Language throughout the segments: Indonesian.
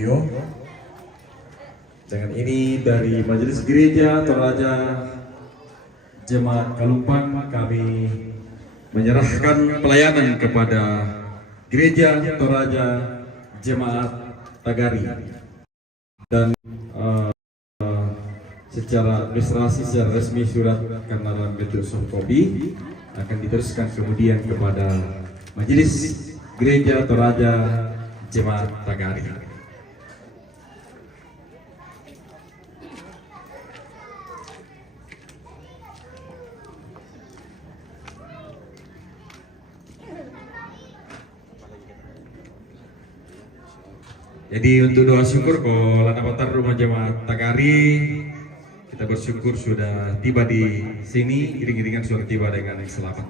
Mulyo. Dengan ini dari Majelis Gereja Toraja Jemaat Kalumpang kami menyerahkan pelayanan kepada Gereja Toraja Jemaat Tagari dan secara administrasi secara resmi surat karena dalam bentuk soft copy akan diteruskan kemudian kepada Majelis Gereja Toraja Jemaat Tagari. Jadi untuk doa syukur kalau Lanapatar Rumah Jemaat Tagari, kita bersyukur sudah tiba di sini, iring-iringan sudah tiba dengan selamat.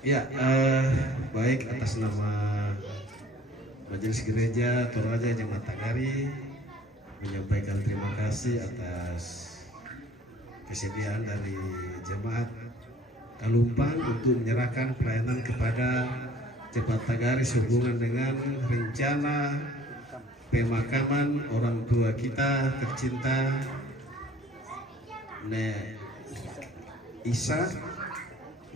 Ya, baik, atas nama Majelis Gereja Toraja Jemaat Tagari menyampaikan terima kasih atas kesediaan dari jemaat Kalumpang untuk menyerahkan pelayanan kepada Jemaat Tagari sehubungan dengan rencana pemakaman orang tua kita tercinta Nek Isa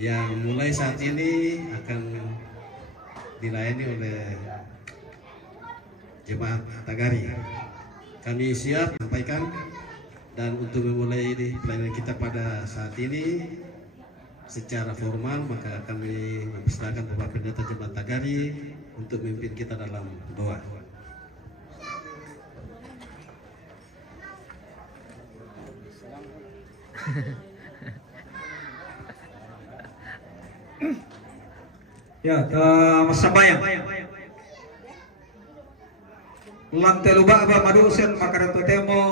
yang mulai saat ini akan dilayani oleh Jemaat Tagari. Kami siap sampaikan, dan untuk memulai pelayanan kita pada saat ini secara formal maka kami mempersilakan Bapak Pendeta Jemaat Tagari untuk memimpin kita dalam doa. Ya, masabayang. Lantai luba ba madusen makaranto temo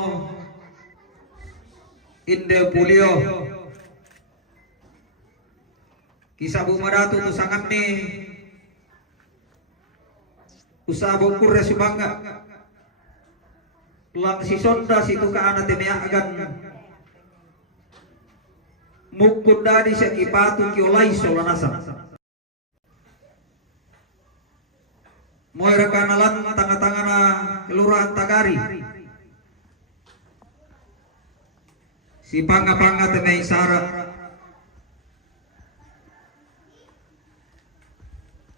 inde pulio kisah bumaratu tu sangat ni usaha bukur resubangga lang si sonda si tuka anak temea agan mukun dari sekipatu kiolai solanasa moira kanalan tanga-tanga na kelurahan Tagari si panga-panga temea isara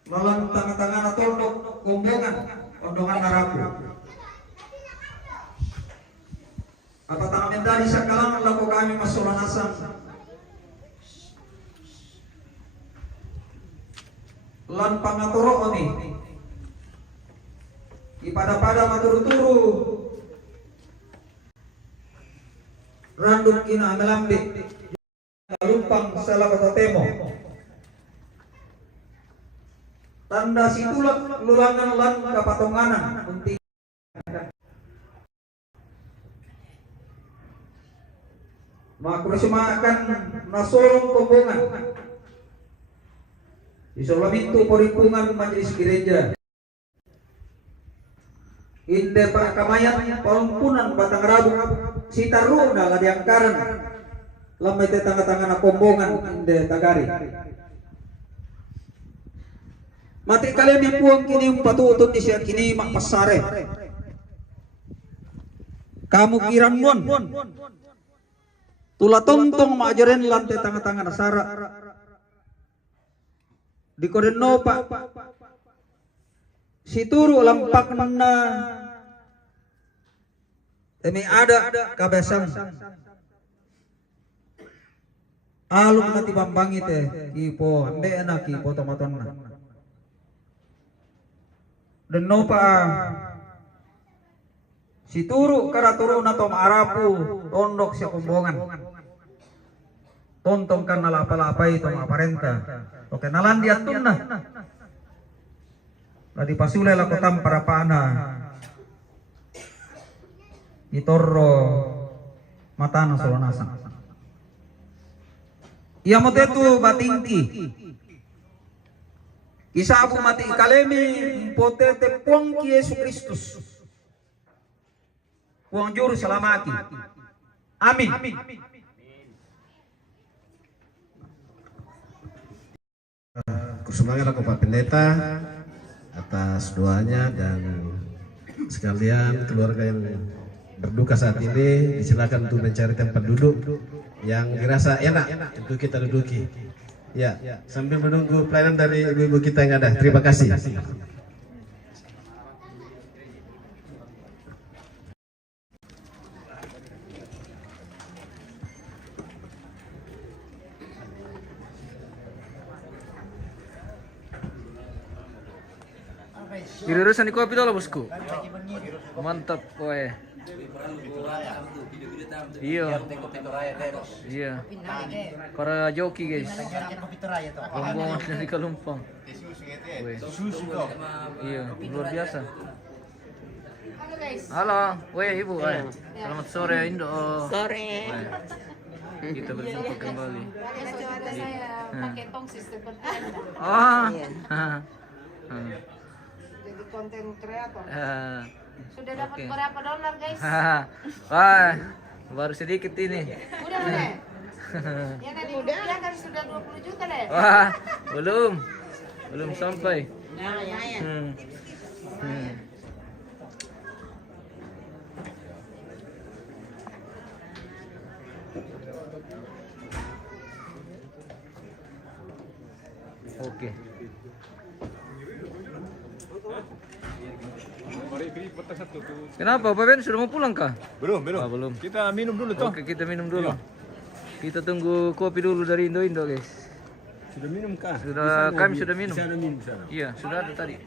lalang tanga-tanga na tondok kumbungan ondongan narapu apa tangan dari sakalangan laku kami masolanasan lan pangatoro oni ipada-pada maturu-turu randuk kina melambi Kalumpang salah kota temo tanda situlak lulangan lan kapatonganan unti makurasimakan nasorong kombongan isolamintu poripungan Majelis Gereja inde pak kamayan palumpunan batang rabu sitaruna ladiangkaran lamai tetangga-tangga na kombongan inde Tagari mati kalian dipuang kini patutut di siya kini makpasare kamu kiran mon tula tongtong maajarin lantai tanga-tanga nasara di kodeno pak situru lampak na demi ada kabesan alum nanti bambangi teh kipo ambe enak kipo tomaton na dan nopa si turu karaturu na tom arapu tondok siya kumbongan tontong kan nalapa-lapay tom aparenta oke nalan diatun na ladi pasulay lakotam para paana itorro matana solonasa iya motetu batingki Isabu mati kalemi potete puang ki Yesus Kristus. Puang juru selamati. Amin. Kusumangan aku Pak Pendeta atas doanya, dan sekalian keluarga yang berduka saat ini disilakan untuk mencari tempat duduk yang dirasa enak untuk kita duduki. Ya, sambil menunggu pelayanan dari ibu-ibu kita yang ada. Terima kasih. Irisan di kopi dulu bosku. Mantap, woy. Iya. Iya. Para joki guys. Rombongan dari Kalumpang. Woy. Iya, luar biasa. Halo, woy ibu. Woy. Selamat sore Indo. Sore. Woy. Kita berjumpa kembali. Pakai tongsis seperti Anda. Oh. Jadi konten kreator. Ah. Sudah dapat Oke. berapa dolar guys? Wah, baru sedikit ini. Udah deh. Ya tadi udah kan sudah 20 juta deh. Wah, belum sampai. Hmm. Hmm. Oke. Kenapa, Pak Ben? Sudah mau pulang kah? Belum. Ah, belum. Kita minum dulu toh. Oke, kita minum dulu. Kita tunggu kopi dulu dari Indo guys. Sudah minum kah? Sudah, kami sudah minum. Di sana minum sana. Iya, sudah ada tadi.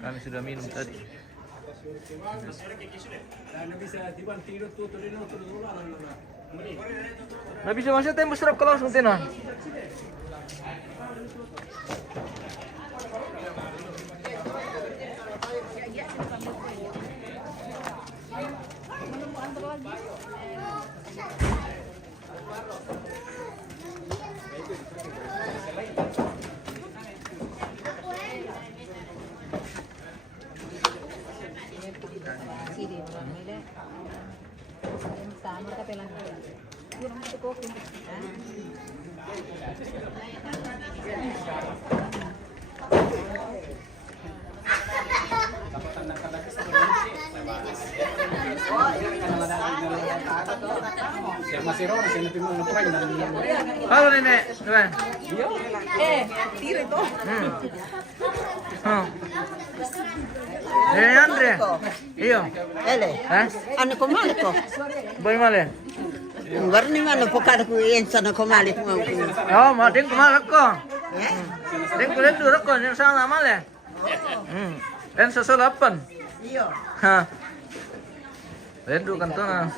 Kami sudah minum tadi. Nah bisa masuk tembus serap kalau langsung tenang. Sama tapi lang. Kurang itu kopi. Halo nenek, gimana? Tira itu. Nenek Andre? Iya. Ele, Hah? ano ko mali ko? Boy male? Ngar ni man po kada ko yensa na ko mali ko. Oh, mading kumalak ko. Ding kulit dulu ko, yang sana male. Dan seselapan. Iyo. Ha. Rendu kantona.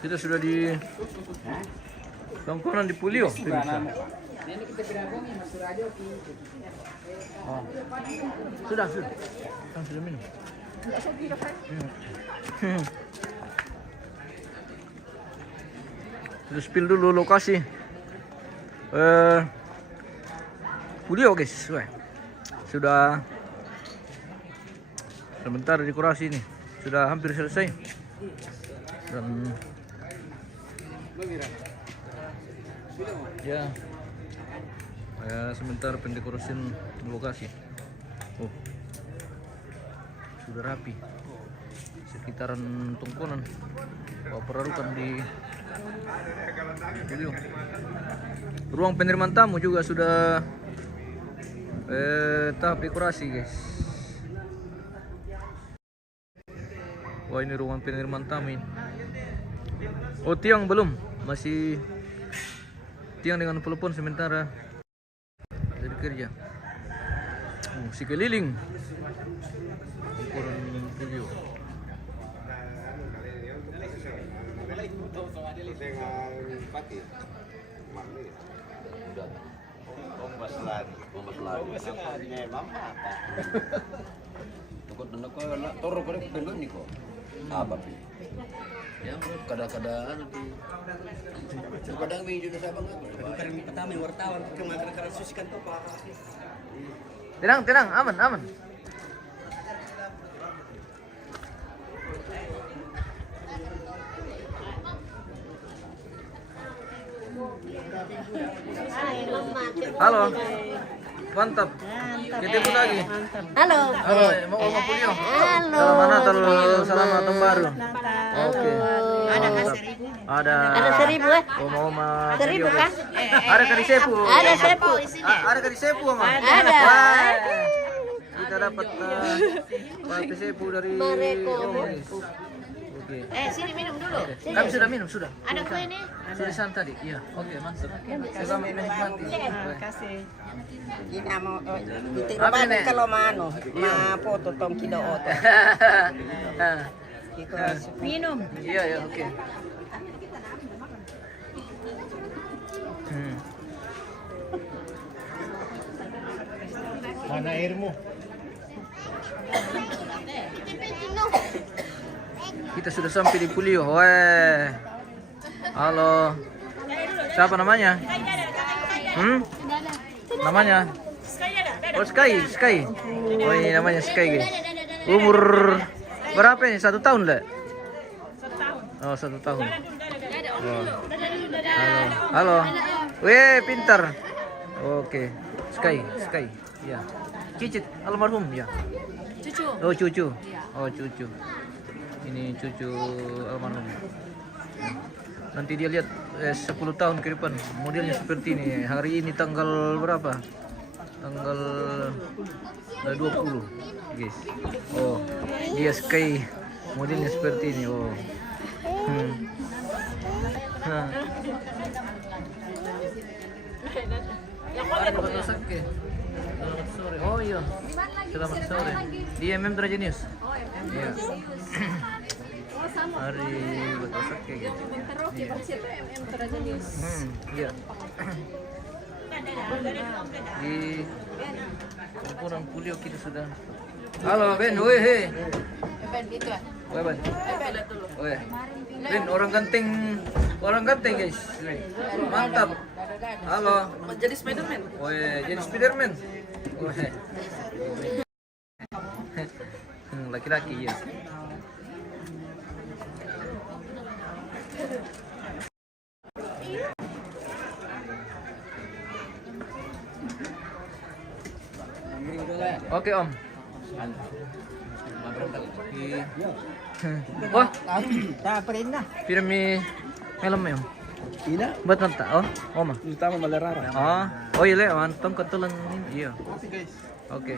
Kita sudah di tongkrongan di Pulio. Oh. Sudah. Kan sudah minum. Sudah spill dulu lokasi. Pulio guys. Wah. Sudah sebentar dekorasi ini. Sudah hampir selesai. Dan ya sebentar pendekorasian lokasi. Oh, sudah rapi sekitaran tongkonan. Perarukan di studio. Ruang penerimaan tamu juga sudah tahap dekorasi guys. Wah, ini ruang penerimaan tamu ini. Oh, tiang belum, masih tiang dengan telepon sementara dari kerja. Si keliling ukuran video. Ya, kadang-kadang Kadang video sa abang kadang pertama wartawan kemarin susikan to Pak. Tenang, aman. Halo. Mantap. Kita pun lagi. Halo. Halo, mau Oma Pulio. Halo. Salam mana selamat tahun baru. Oke. Ada Mantap. Ada. Ada 1000 ya? Oma 1000 Pulio. kah? Ada kali sepu. Ada 1000. Ada kali sepu, Oma. Ada. Wah. Kita dapat kali sepu dari Mareko. Oma, guys. Oke. Sini minum dulu. Kami sudah minum, sudah. Ada kue nih. Sudah disan tadi. Iya. Oke, mantap. Selamat menikmati. Kita mau kita Apa ini? kalau mano, ma foto tong kido oto. Minum. Iya, ya, oke. Mana airmu? Kita sudah sampai di Pulio. Weh. Halo. Siapa namanya? Namanya? Oh, Sky. Oh, ini namanya Sky, guys. Umur berapa ini? 1 tahun, Le? Oh, 1 tahun. Oh. Halo. Weh, pintar. Oke. Sky. Ya. Cicit almarhum, ya. Cucu. Oh, cucu. Oh, cucu. Ini cucu almarhum. Nanti dia lihat 10 tahun ke depan modelnya seperti ini. Hari ini tanggal berapa? Tanggal 20, guys. Oh, dia Sky modelnya seperti ini. Oh. Selamat sore. Oh iya. Selamat sore. Di MM Raja News. Iya. Hari betul kayak gitu. Iya. Di Kurang Pulio kita sudah. Halo Ben, weh he. Ben itu ya. Weh Ben. Weh. Ben orang ganteng guys. Mantap. Halo. Jadi Spiderman. Weh, jadi Spiderman. Weh. Laki-laki ya. Oke Om. Wah, Tak pernah. pirmi film ya. Ina, Buat nanta, oh, Oma. utama malarara. Oh iya, mantap ketulan ini. Iya. Oke.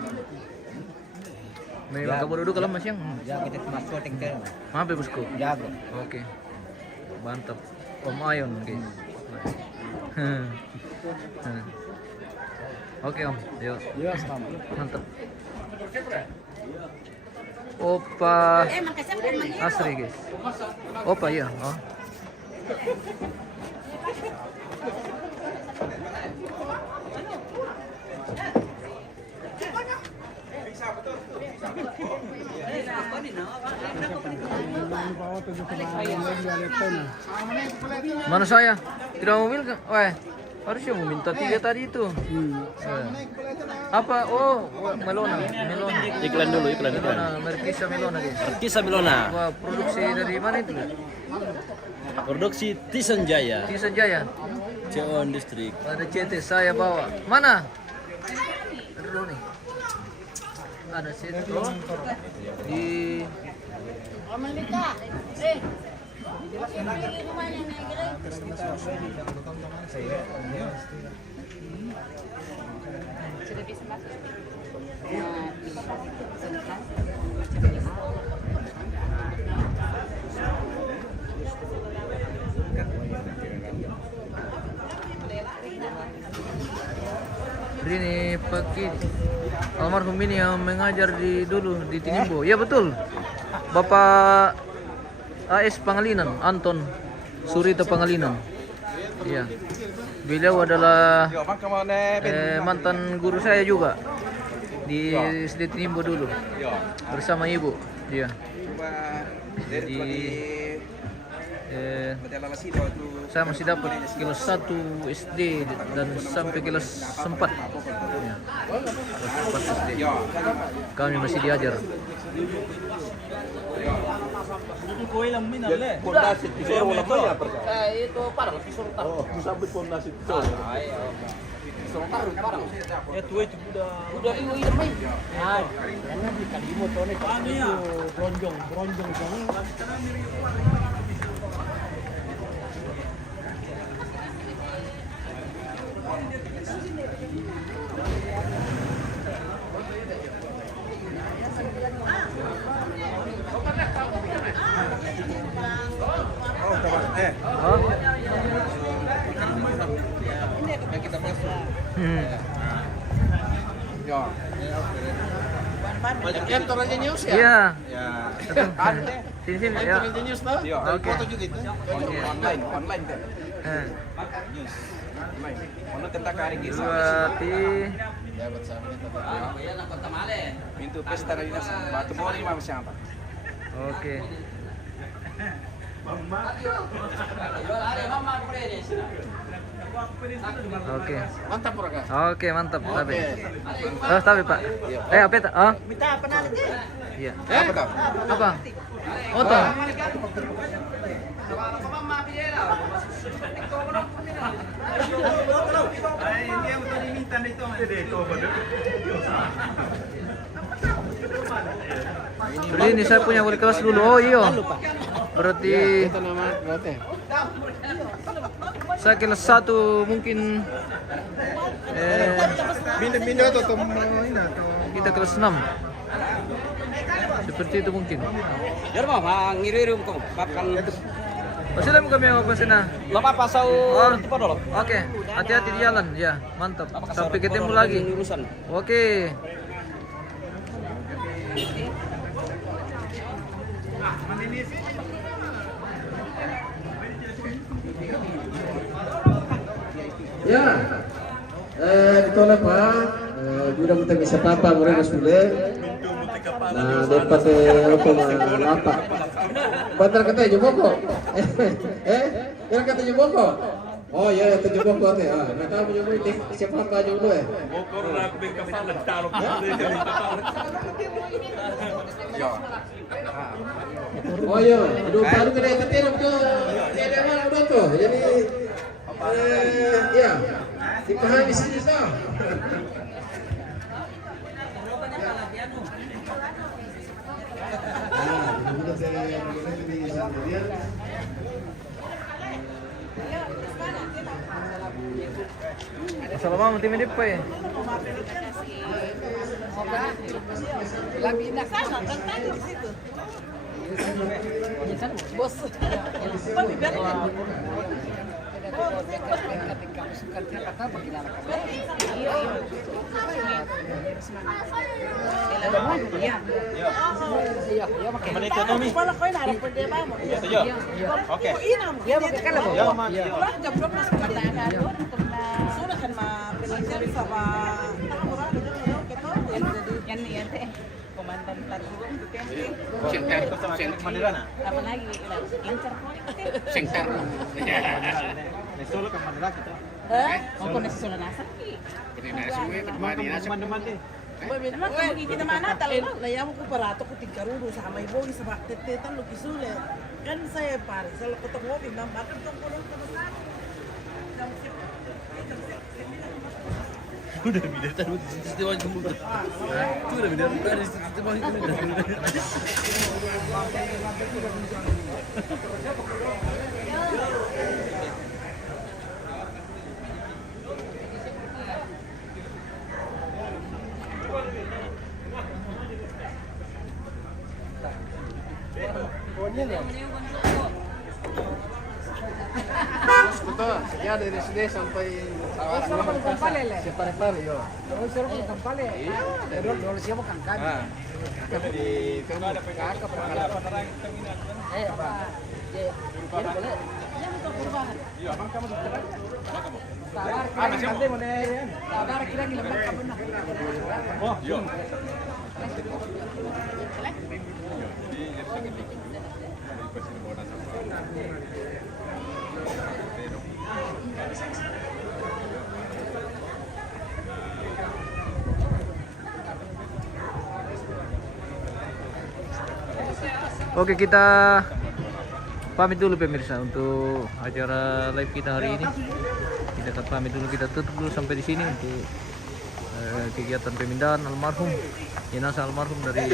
May kamu duduk kalau Mas yang. Ya kita masuk tinggal. Maaf bosku. Jago. Oke. Mantap. Om Ayon, guys. Oke Om, yuk. Ya, sama. Mantap. Opa Makasih sama Asri guys. Opa iya. Oh. Mana saya? Tidak mau mobil kan? Weh, harusnya mau minta 3 tadi itu. Apa? Oh, Melona. Iklan dulu, iklan. Melona, Merkisa Melona guys. Kisah Milona, Wah, produksi dari mana itu? produksi Tison Jaya, Tison Jaya. Cion Distrik. Ada CT saya bawa. Mana? Ada dulu nih. Ada CT di ini pagi almarhum ini yang mengajar dulu di Tinimbo. Ya betul. Bapak AS Pangalinan, Anton Surita Pangalinan. Iya. Beliau adalah mantan guru saya juga di SD Tinimbo dulu bersama ibu. Iya. Jadi saya masih dapat kelas 1 SD dan sampai kelas 4. Ya. Kelas 4 SD. Kami masih diajar. itu parang pisau tak. Sabit pondasi itu. Ya tua itu udah ini main. Ah, karena di kali motor itu bronjong jangan. Oh. Banyak yang Toraja News ya? Iya. Ya. Sini sini ya. Toraja News tahu? Oke. Foto juga itu. Online kan. Eh, News. Online. Ono tentang hari ini. berarti Ya bersama Pintu pesta dari Dinas Batu Bori mah siapa? oke. Oke. Mantap Puraka. Oke, mantap. Tapi. Oh, tapi Pak. Apa itu? Oh, Minta apa nanti? iya. Apa tuh? Apa? Foto. Jadi ini saya punya wali kelas dulu. Oh iya. Berarti Itu nama berarti. saya kelas 1 mungkin Pindah atau kita kelas 6. Seperti itu mungkin. Ya mah ngirim kok bakal Sudah kami yang apa sana? lama pasau Oh, dulu. oke, hati-hati di jalan ya, mantap. Sampai ketemu lagi. Urusan. Oke. Ya, ditolak Pak. Sudah kita bisa papa mereka sudah. Nah, dapat apa? Bantar kata jeboko. Yang kata jeboko. Oh ya, itu jeboko teh. Ah, nah kamu jeboko itu siapa apa dulu ya? Oh iya, aduh baru kena tertirup tuh. Ada mana udah tuh. Jadi ya, dipahami sini toh. Assalamualaikum tim ini Pak. Lagi nak sana kan tadi di situ. Bos. Oke. Sudah kan mah penelitian sama yan teh komandan Tarung di tempe. Apa lagi? Incar Sengkar. Solo ke Mandala kita. Oh, kung nasa nasa. Teman-teman deh. Memang kung kita mana talaga, layaw ko parato ko tigkarudo sa may boy sa baktetetan lo kisulit. Kan saya pare, sa lokotong mo bimang bakit tong kulong ko sa. Udah beda tahu di sistem aja mulut. Udah beda di sistem aja mulut. Betul, ya dari sini sampai Separe-pare yo. Oke, kita pamit dulu pemirsa untuk acara live kita hari ini. kita akan pamit dulu, kita tutup dulu sampai di sini untuk kegiatan pemindahan almarhum, jenazah almarhum dari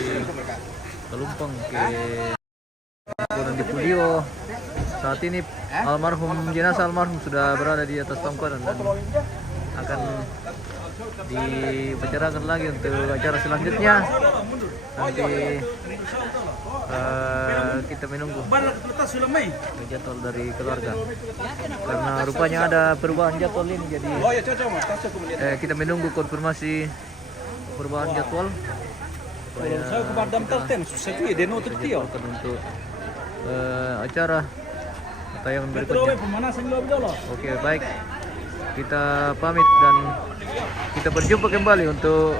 Pelumpang ke Gunung di Pulio. Saat ini jenazah almarhum sudah berada di atas tongkonan dan akan dibicarakan lagi untuk acara selanjutnya. Nanti kita menunggu jadwal dari keluarga karena rupanya ada perubahan jadwal ini, jadi kita menunggu konfirmasi perubahan jadwal untuk acara tayangan berikutnya. Oke, baik, kita pamit dan kita berjumpa kembali untuk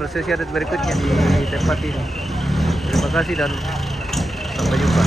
prosesi adat berikutnya di tempat ini. Terima kasih dan sampai jumpa.